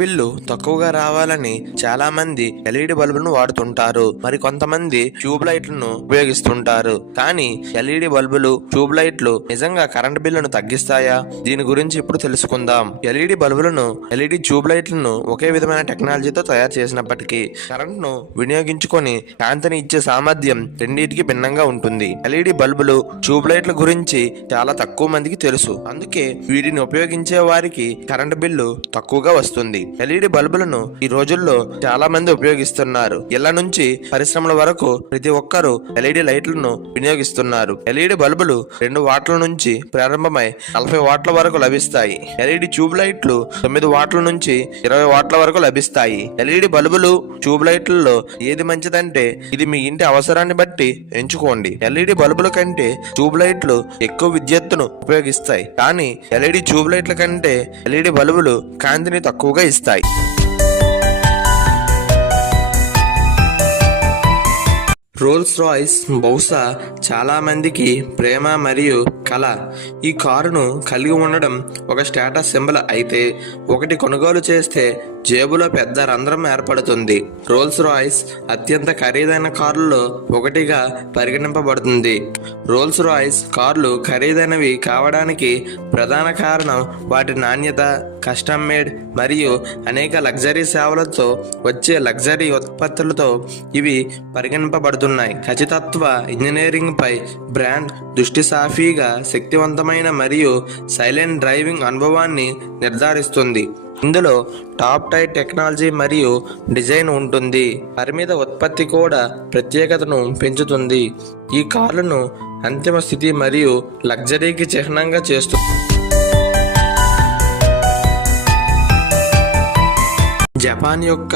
Bill తక్కువగా రావాలని చాలా మంది ఎల్ఈడి బల్బులను వాడుతుంటారు. మరి కొంతమంది ట్యూబ్ లైట్లను ఉపయోగిస్తుంటారు. కానీ ఎల్ఈడి బల్బులు, ట్యూబ్ లైట్లు నిజంగా కరెంట్ బిల్లును తగ్గిస్తాయా? దీని గురించి ఇప్పుడు తెలుసుకుందాం. ఎల్ఈడి బల్బులను, ఎల్ఈడి ట్యూబ్ లైట్లను ఒకే విధమైన టెక్నాలజీతో తయారు చేసినప్పటికీ కరెంట్ను వినియోగించుకొని కాంతిని ఇచ్చే సామర్థ్యం రెండింటికి భిన్నంగా ఉంటుంది. ఎల్ఈడి బల్బులు, ట్యూబ్ లైట్ల గురించి చాలా తక్కువ మందికి తెలుసు. అందుకే వీటిని ఉపయోగించే వారికి కరెంట్ బిల్లు తక్కువగా వస్తుంది. ఎల్ఈడి బల్బులను ఈ రోజుల్లో చాలా మంది ఉపయోగిస్తున్నారు. ఇళ్ల నుంచి పరిశ్రమల వరకు ప్రతి ఒక్కరూ ఎల్ఈడి లైట్లను వినియోగిస్తున్నారు. ఎల్ఈడి బల్బులు 2 వాట్ల నుంచి ప్రారంభమై 40 వాట్ల వరకు లభిస్తాయి. ఎల్ఈడి ట్యూబ్ లైట్లు 9 వాట్ల నుంచి 20 వాట్ల వరకు లభిస్తాయి. ఎల్ఈడి బల్బులు, ట్యూబ్ లైట్లలో ఏది మంచిదంటే ఇది మీ ఇంటి అవసరాన్ని బట్టి ఎంచుకోండి. ఎల్ఈడి బల్బుల కంటే ట్యూబ్ లైట్లు ఎక్కువ విద్యుత్తును ఉపయోగిస్తాయి. కానీ ఎల్ఈడి ట్యూబ్ లైట్ల కంటే ఎల్ఈడి బల్బులు కాంతిని తక్కువగా ఇస్తాయి. రోల్స్ రాయ్స్ బహుశా చాలా మందికి ప్రేమ మరియు కళ. ఈ కారును కలిగి ఉండడం ఒక స్టేటస్ సింబల్ అయితే ఒకటి కొనుగోలు చేస్తే జేబులో పెద్ద రంధ్రం ఏర్పడుతుంది. రోల్స్ రాయ్స్ అత్యంత ఖరీదైన కార్లలో ఒకటిగా పరిగణింపబడుతుంది. రోల్స్ రాయ్స్ కార్లు ఖరీదైనవి కావడానికి ప్రధాన కారణం వాటి నాణ్యత, కస్టమ్ మేడ్ మరియు అనేక లగ్జరీ సేవలతో వచ్చే లగ్జరీ ఉత్పత్తులతో ఇవి పరిగణింపబడుతున్నాయి. ఖచ్చితత్వ ఇంజనీరింగ్ పై బ్రాండ్ దృష్టి సాఫీగా శక్తివంతమైన మరియు సైలెంట్ డ్రైవింగ్ అనుభవాన్ని నిర్ధారిస్తుంది. ఇందులో టాప్ టైర్ టెక్నాలజీ మరియు డిజైన్ ఉంటుంది. పరిమిత ఉత్పత్తి కూడా ప్రత్యేకతను పెంచుతుంది. ఈ కార్లను అంతిమ స్థితి మరియు లగ్జరీకి చిహ్నంగా చేస్తుంది. జపాన్ యొక్క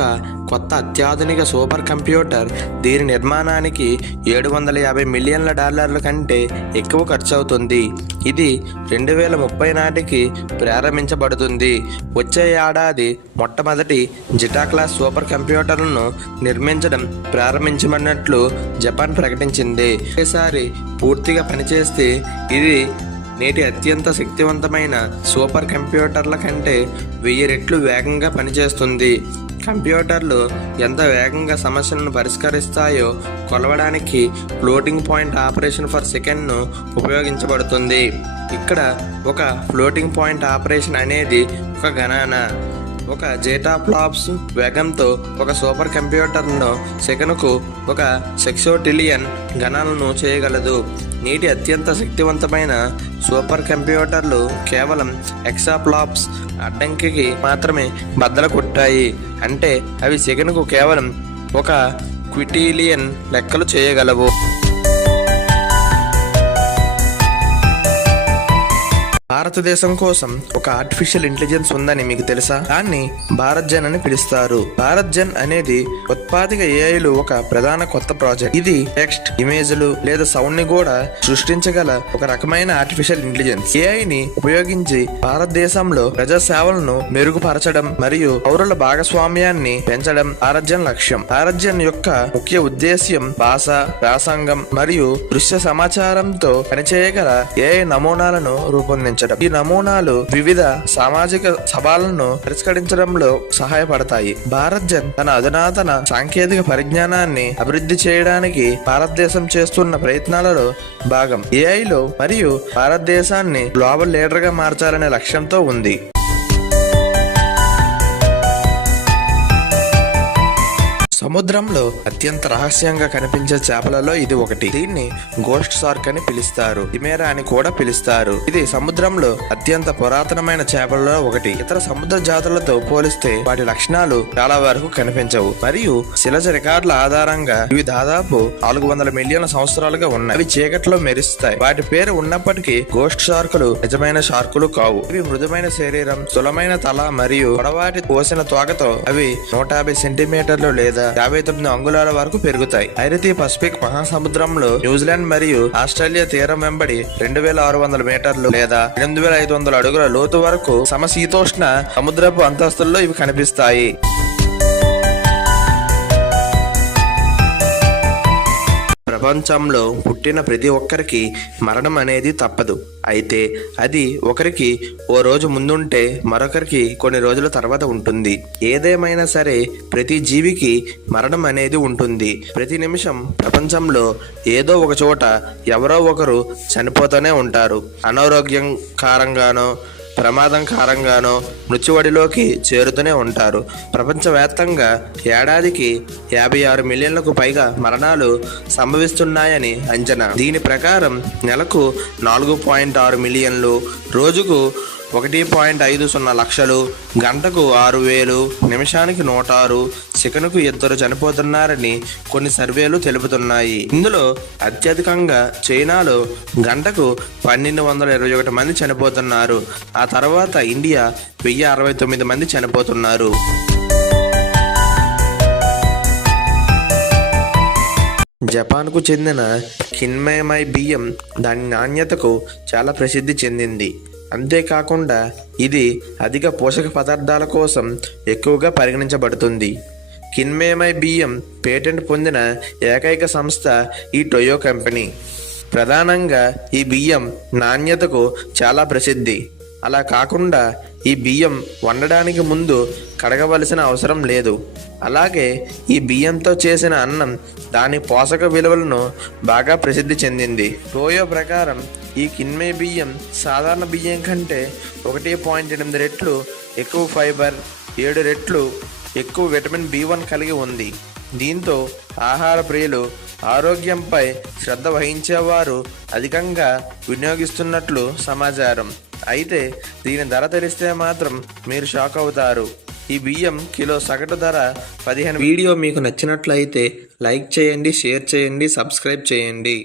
కొత్త అత్యాధునిక సూపర్ కంప్యూటర్, దీని నిర్మాణానికి $750 మిలియన్ల కంటే ఎక్కువ ఖర్చు అవుతుంది. ఇది 2030 నాటికి ప్రారంభించబడుతుంది. వచ్చే ఏడాది మొట్టమొదటి జిటా క్లాస్ సూపర్ కంప్యూటర్లను నిర్మించడం ప్రారంభించబడినట్లు జపాన్ ప్రకటించింది. ఒకేసారి పూర్తిగా పనిచేస్తే ఇది నేటి అత్యంత శక్తివంతమైన సూపర్ కంప్యూటర్ల కంటే 1000 రెట్లు వేగంగా పనిచేస్తుంది. కంప్యూటర్లు ఎంత వేగంగా సమస్యలను పరిష్కరిస్తాయో కొలవడానికి ఫ్లోటింగ్ పాయింట్ ఆపరేషన్ ఫర్ సెకండ్ను ఉపయోగించబడుతుంది. ఇక్కడ ఒక ఫ్లోటింగ్ పాయింట్ ఆపరేషన్ అనేది ఒక గణన. ఒక జెటాఫ్లాప్స్ వేగంతో ఒక సూపర్ కంప్యూటర్ను సెకనుకు 1 సెక్సోటిలియన్ గణనలను చేయగలదు. నేటి అత్యంత శక్తివంతమైన సూపర్ కంప్యూటర్లు కేవలం ఎక్సాఫ్లాప్స్ అడ్డంకికి మాత్రమే బద్దలు కొట్టాయి. అంటే అవి సెకనుకు కేవలం 1 క్విటిలియన్ లెక్కలు చేయగలవు. భారతదేశం కోసం ఒక ఆర్టిఫిషియల్ ఇంటెలిజెన్స్ ఉందని మీకు తెలుసా? దాన్ని భారత్ జన్ అని పిలుస్తారు. భారత్ జన్ అనేది ఉత్పాదక ఏఐలు ఒక ప్రధాన కొత్త ప్రాజెక్ట్. ఇది టెక్స్ట్, ఇమేజ్లు లేదా సౌండ్ ని కూడా సృష్టించగల ఒక రకమైన ఆర్టిఫిషియల్ ఇంటెలిజెన్స్. ఏఐని ఉపయోగించి భారతదేశంలో ప్రజా సేవలను మెరుగుపరచడం మరియు పౌరుల భాగస్వామ్యాన్ని పెంచడం భారత్ జన్ లక్ష్యం. భారత్ జన్ యొక్క ముఖ్య ఉద్దేశ్యం భాష, వ్యాసంగం మరియు దృశ్య సమాచారంతో పనిచేయగల ఏఐ నమూనాలను రూపొందించడం. ఈ నమూనాలు వివిధ సామాజిక సవాళ్లను పరిష్కరించడంలో సహాయపడతాయి. భారత్ జన్ తన అధునాతన సాంకేతిక పరిజ్ఞానాన్ని అభివృద్ధి చేయడానికి భారతదేశం చేస్తున్న ప్రయత్నాలలో భాగం. ఏఐలో మరియు భారతదేశాన్ని గ్లోబల్ లీడర్ గా మార్చాలనే లక్ష్యంతో ఉంది. సముద్రంలో అత్యంత రహస్యంగా కనిపించే చేపలలో ఇది ఒకటి. దీన్ని గోస్ట్ షార్క్ అని పిలుస్తారు. కిమెరా అని కూడా పిలుస్తారు. ఇది సముద్రంలో అత్యంత పురాతనమైన చేపలలో ఒకటి. ఇతర సముద్ర జాతులతో పోలిస్తే వాటి లక్షణాలు చాలా వరకు కనిపించవు మరియు శిలజ రికార్డుల ఆధారంగా ఇవి దాదాపు 400 మిలియన్ల సంవత్సరాలుగా ఉన్నాయి. అవి చీకట్లో మెరుస్తాయి. వాటి పేరు ఉన్నప్పటికీ గోస్ట్ షార్కులు నిజమైన షార్కులు కావు. ఇవి మృదుమైన శరీరం, స్థూలమైన తల మరియు పొడవాటి కోసిన తోకతో అవి 150 సెంటీమీటర్లు లేదా 59 అంగుళాల వరకు పెరుగుతాయి. నైరుతి పసిఫిక్ మహాసముద్రంలో న్యూజిలాండ్ మరియు ఆస్ట్రేలియా తీరం వెంబడి 2600 మీటర్లు లేదా 8500 అడుగుల లోతు వరకు సమశీతోష్ణ సముద్రపు అంతస్తుల్లో ఇవి కనిపిస్తాయి. ప్రపంచంలో పుట్టిన ప్రతి ఒక్కరికి మరణం అనేది తప్పదు. అయితే అది ఒకరికి ఓ రోజు ముందుంటే మరొకరికి కొన్ని రోజుల తర్వాత ఉంటుంది. ఏదేమైనా సరే ప్రతి జీవికి మరణం అనేది ఉంటుంది. ప్రతి నిమిషం ప్రపంచంలో ఏదో ఒక చోట ఎవరో ఒకరు చనిపోతూనే ఉంటారు. అనారోగ్యం కారణంగానో ప్రమాదం కారణంగానో మృత్యువడిలోకి చేరుతూనే ఉంటారు. ప్రపంచవ్యాప్తంగా ఏడాదికి 56 మిలియన్లకు పైగా మరణాలు సంభవిస్తున్నాయని అంచనా. దీని ప్రకారం నెలకు 4.6 మిలియన్లు, రోజుకు 1.50 లక్షలు, గంటకు 6,000, నిమిషానికి 106, సెకనుకు 2 చనిపోతున్నారని కొన్ని సర్వేలు తెలుపుతున్నాయి. ఇందులో అత్యధికంగా చైనాలో గంటకు 1,221 మంది చనిపోతున్నారు. ఆ తర్వాత ఇండియా 1,069 మంది చనిపోతున్నారు. జపాన్కు చెందిన కిన్మేమై బియ్యం దాని నాణ్యతకు చాలా ప్రసిద్ధి చెందింది. అంతేకాకుండా ఇది అధిక పోషక పదార్థాల కోసం ఎక్కువగా పరిగణించబడుతుంది. కిన్మేమై బియ్యం పేటెంట్ పొందిన ఏకైక సంస్థ ఈ టోయో కంపెనీ. ప్రధానంగా ఈ బియ్యం నాణ్యతకు చాలా ప్రసిద్ధి. అలా కాకుండా ఈ బియ్యం వండడానికి ముందు కడగవలసిన అవసరం లేదు. అలాగే ఈ బియ్యంతో చేసిన అన్నం దాని పోషక విలువలను బాగా ప్రసిద్ధి చెందింది. టోయో ప్రకారం ఈ కిన్మే బియ్యం సాధారణ బియ్యం కంటే 1.8 రెట్లు ఎక్కువ ఫైబర్, 7 రెట్లు ఎక్కువ విటమిన్ B1 కలిగి ఉంది. దీంతో ఆహార ప్రియులు, ఆరోగ్యంపై శ్రద్ధ వహించేవారు అధికంగా వినియోగిస్తున్నట్లు సమాచారం. అయితే దీని ధర తెలిస్తే మాత్రం మీరు షాక్ అవుతారు. ఈ బియ్యం కిలో సగటు ధర 15. వీడియో మీకు నచ్చినట్లయితే లైక్ చేయండి, షేర్ చేయండి, సబ్స్క్రైబ్ చేయండి.